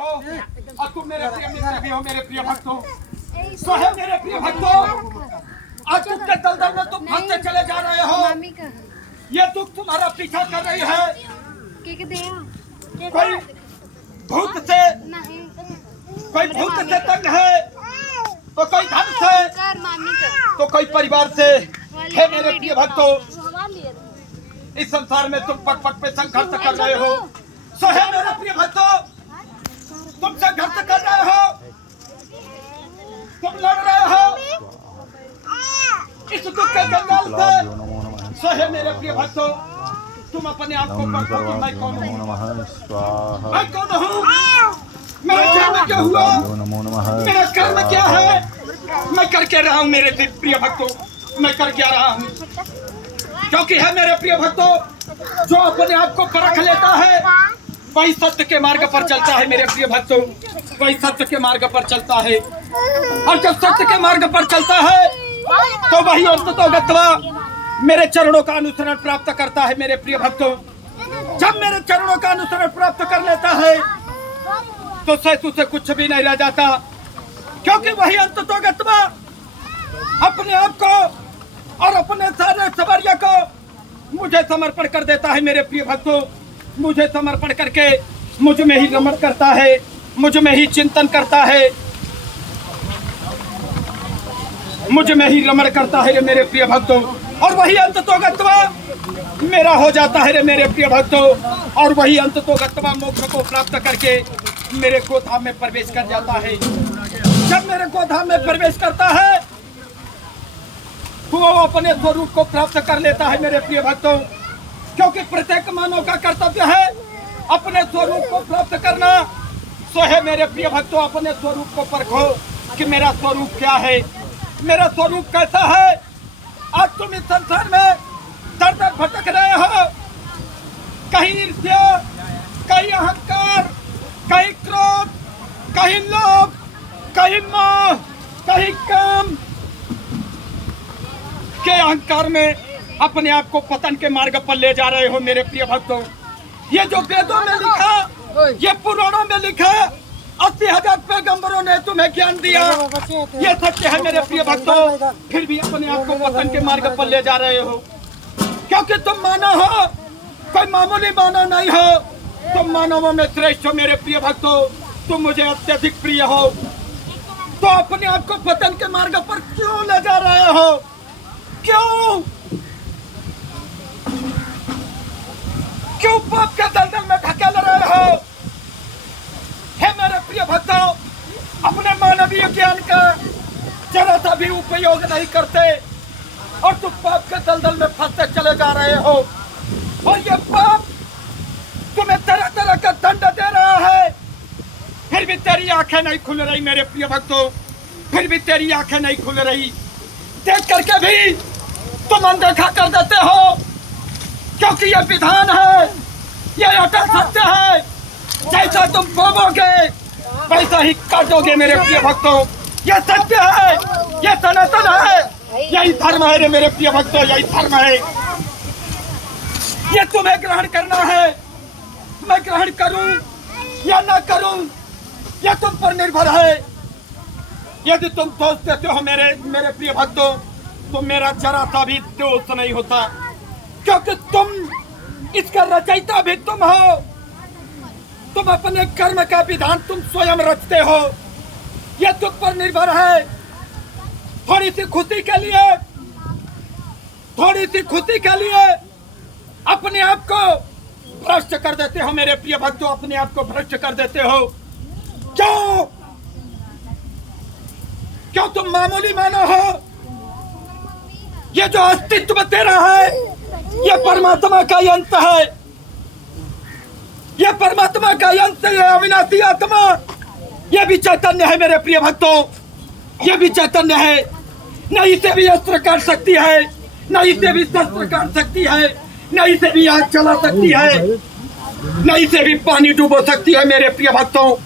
हो और तुम मेरे प्रिय मित्र भी हो मेरे प्रिय भक्तों। तो है मेरे प्रिय भक्तों, आज दुख के दलदल में तुम फंसते चले जा रहे हो। ये दुख तुम्हारा पीछा कर रही है। कोई भूत से तंग है, तो कोई धन से, तो कोई परिवार से। हे मेरे प्रिय भक्तों, इस संसार में तुम पट पट पे संघर्ष कर रहे हो। सो है मेरे प्रिय भक्तों, तुम संघर्ष कर रहे हो, तुम लड़ रहे हो इस दुख के जंगल से। सो है मेरे प्रिय भक्तों, तुम अपने आप को परखो कि मैं कौन हूँ, मैं कौन हूँ, मेरा जन्म क्या हुआ, मेरा कर्म क्या है, मैं करके रहा हूँ मेरे प्रिय भक्तों, मैं कर क्या रहा हूँ। क्योंकि है मेरे प्रिय भक्तों, जो अपने आप को परख लेता है वही सत्य के मार्ग पर चलता है मेरे प्रिय भक्तों, वही सत्य के मार्ग पर चलता है। और जब सत्य के मार्ग पर चलता है तो वही अंततोगत्वा मेरे चरणों का अनुसरण प्राप्त करता है मेरे प्रिय भक्तों। जब मेरे चरणों का अनुसरण प्राप्त कर लेता है तो सैतु से कुछ भी नहीं रह जाता, क्योंकि वही अंततोगत्वा अपने आप को और अपने सारे सवारियों को मुझे समर्पण कर देता है मेरे प्रिय भक्तों। मुझे समर्पण करके मुझ में ही रमण करता है, मुझ में ही चिंतन करता है, मुझ में ही रमण करता है रे मेरे प्रिय भक्तों। और वही अंततोगत्वा मेरा हो जाता है रे मेरे प्रिय भक्तों। और वही अंततोगत्वा मोक्ष को प्राप्त करके मेरे गोधाम में प्रवेश कर जाता है। जब मेरे गोधाम में प्रवेश करता है तो वो अपने स्वरूप को प्राप्त कर लेता है मेरे प्रिय भक्तों। क्योंकि प्रत्येक मानव का कर्तव्य है अपने स्वरूप को प्राप्त करना। सो है मेरे प्रिय भक्तों, अपने स्वरूप को परखो कि मेरा स्वरूप क्या है, मेरा स्वरूप कैसा है। आज तुम इस संसार में दर दर भटक रहे हो, कहीं ईर्ष्या, कहीं अहंकार, कहीं क्रोध, कहीं लोभ, कहीं मोह, कहीं काम के अहंकार में अपने आप को पतन के मार्ग पर ले जा रहे हो मेरे प्रिय भक्तों। ये जो वेदों में लिखा, ये पुराणों में लिखा, 80,000 पैगंबरों ने तुम्हें ज्ञान दिया, ये सत्य है मेरे प्रिय भक्तों। फिर भी अपने आप को पतन के मार्ग पर ले जा रहे हो, क्योंकि तुम मानव हो, कोई मामूली मानव नहीं हो, तुम मानवों में श्रेष्ठ हो मेरे प्रिय भक्तों। तुम मुझे अत्यधिक प्रिय हो, तो अपने आप को पतन के मार्ग पर क्यों ले जा रहे हो, क्यों पाप के दलदल में धकेल रहे हो। हे मेरे प्रिय भक्तों, अपने मानवीय ज्ञान का जरा सा भी उपयोग नहीं करते और तुम पाप के दलदल में फंसते चले जा रहे हो। और ये पाप तुम्हें तरह तरह का दंड दे रहा है, फिर भी तेरी आंखें नहीं खुल रही मेरे प्रिय भक्तों, फिर भी तेरी आंखें नहीं खुल रही। देख करके भी तुम अनदेखा कर देते हो, क्योंकि ये विधान है, ये अटल सत्य है। जैसा तुम बोलोगे वैसा ही काटोगे मेरे प्रिय भक्तों। ये सत्य है, ये सनातन है, यही धर्म है रे मेरे प्रिय भक्तों, यही धर्म है। ये तुम्हें ग्रहण करना है, मैं ग्रहण करूं या ना करूं ये तुम पर निर्भर है। यदि तुम दोष देते हो मेरे प्रिय भक्तों, तो मेरा जरा सा भी दोष नहीं होता, क्योंकि तुम इसका रचयिता भी तुम हो। तुम अपने कर्म का विधान तुम स्वयं रचते हो, यह तुम पर निर्भर है। थोड़ी सी खुशी के लिए अपने आप को भ्रष्ट कर देते हो मेरे प्रिय भक्तों, अपने आप को भ्रष्ट कर देते हो। क्यों तुम मामूली मानो हो। ये जो अस्तित्व तेरा है ये परमात्मा का अंत है, ये परमात्मा का अंत है, अविनाशी आत्मा। ये भी चैतन्य है मेरे प्रिय भक्तों, ये भी चैतन्य है। न इसे भी अस्त्र काट सकती है, न इसे भी शस्त्र काट सकती है, न इसे भी आग जला सकती है, न इसे भी पानी डुबो सकती है मेरे प्रिय भक्तों।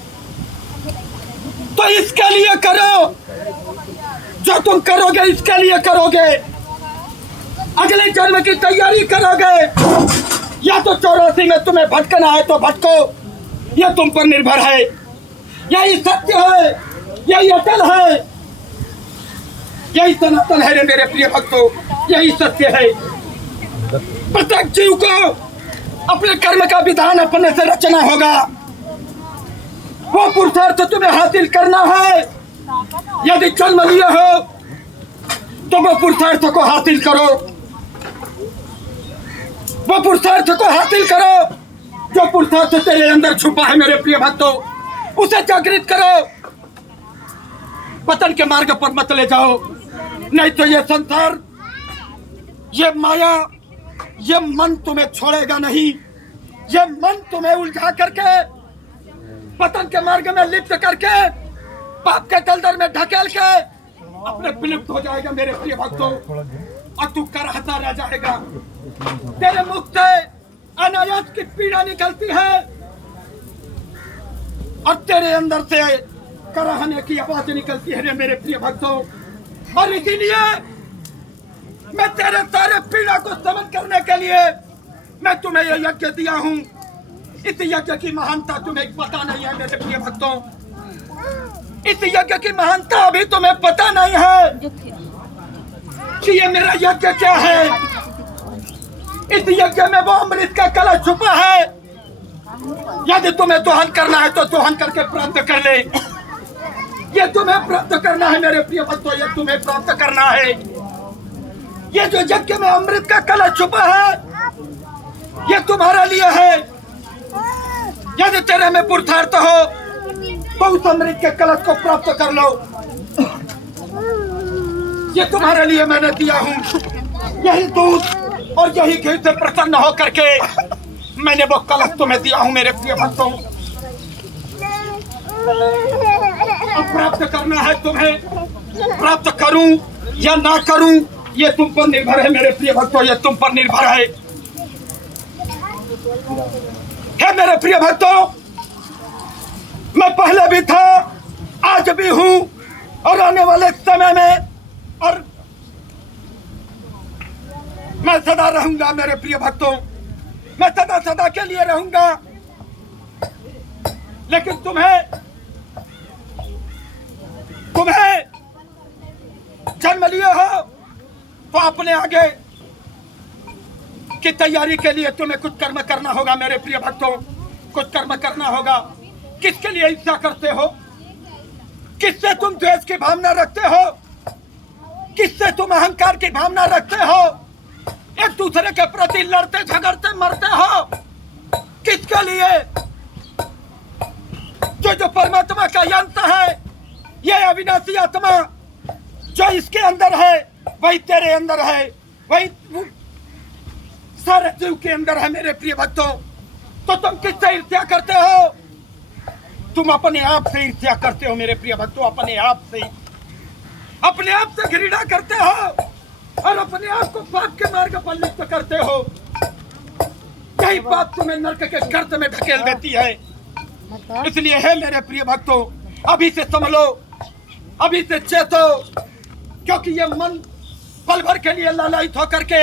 तो इसके लिए करो जो तुम करोगे, इसके लिए करोगे। अगले जन्म की तैयारी करोगे, या तो 84 में तुम्हें भटकना है तो भटको, यह तुम पर निर्भर है। यही सत्य है, यही अटल है, यही सनातन है रे मेरे प्रिय भक्तों, यही सत्य है। प्रत्येक जीव को अपने कर्म का विधान अपने से रचना होगा। वो पुरुषार्थ तुम्हें हासिल करना है। यदि जन्म लिए हो तो वो पुरुषार्थ को हासिल करो, वो पुरुषार्थ को हासिल करो। जो पुरुषार्थ तेरे अंदर छुपा है मेरे प्रिय भक्तों, उसे जागृत करो। पतन के मार्ग पर मत ले जाओ, नहीं तो ये संसार, ये माया, ये मन तुम्हें छोड़ेगा नहीं। ये मन तुम्हें उलझा करके पतन के मार्ग में लिप्त करके पाप के दलदल में ढकेल के अपने विलुप्त हो जाएगा मेरे प्रिय भक्तों, और तू कराहता रह जाएगा। तेरे मुख से अनायास की पीड़ा निकलती है और तेरे अंदर से कराहने की आवाज निकलती है रे मेरे प्रिय भक्तों। और इसीलिए मैं तेरे सारे पीड़ा को समझ करने के लिए मैं तुम्हें यह यज्ञ दिया हूँ। इस यज्ञ की महानता तुम्हें पता नहीं है मेरे प्रिय भक्तों, इस यज्ञ की महानता अभी तुम्हें पता नहीं है कि ये मेरा यज्ञ क्या है। इस यज्ञ में वो अमृत का कलश छुपा है। यदि तुम्हें दोहन करना है तो दोहन करके प्राप्त कर ले। ये तुम्हें प्राप्त करना है मेरे प्रिय भक्तों, ये तुम्हें प्राप्त करना है। ये जो यज्ञ में अमृत का कलश छुपा है, ये तुम्हारे लिए है। यदि तेरे में पुरुषार्थ हो तो उस अमृत के कलश को प्राप्त कर लो। ये तुम्हारे लिए मैंने दिया हूँ। यही दूध और यही घी से प्रसन्न हो करके मैंने वो कलश तुम्हें दिया हूँ मेरे प्रिय भक्तों। अब प्राप्त करना है तुम्हें, प्राप्त करूं या ना करूं ये तुम पर निर्भर है मेरे प्रिय भक्तों, ये तुम पर निर्भर है। मेरे प्रिय भक्तों, मैं पहले भी था, आज भी हूं और आने वाले समय में और मैं सदा रहूंगा मेरे प्रिय भक्तों, मैं सदा सदा के लिए रहूंगा। लेकिन तुम्हें जन्म लिए हो तो अपने आगे की तैयारी के लिए तुम्हें कुछ कर्म करना होगा मेरे प्रिय भक्तों, कुछ कर्म करना होगा। किसके लिए इच्छा करते हो? किससे तुम द्वेष की भावना रखते हो? किससे तुम अहंकार की भावना रखते हो? एक दूसरे के प्रति लड़ते झगड़ते मरते हो किसके लिए? जो परमात्मा का अंश है, ये अविनाशी आत्मा जो इसके अंदर है वही तेरे अंदर है, वही सारे जीव के अंदर है मेरे प्रिय भक्तों। तो तुम किससे ईर्ष्या करते हो? तुम अपने आप से ईर्ष्या करते हो मेरे प्रिय भक्तों, अपने आप से घृणा करते हो और अपने आप को पाप के मार्ग पर लिप्त करते हो। यही बात तुम्हें नरक के गर्त में ढकेल देती है। इसलिए है मेरे प्रिय भक्तों, अभी से संभलो, अभी से चेतो, क्योंकि ये मन पल भर के लिए लालायित होकर के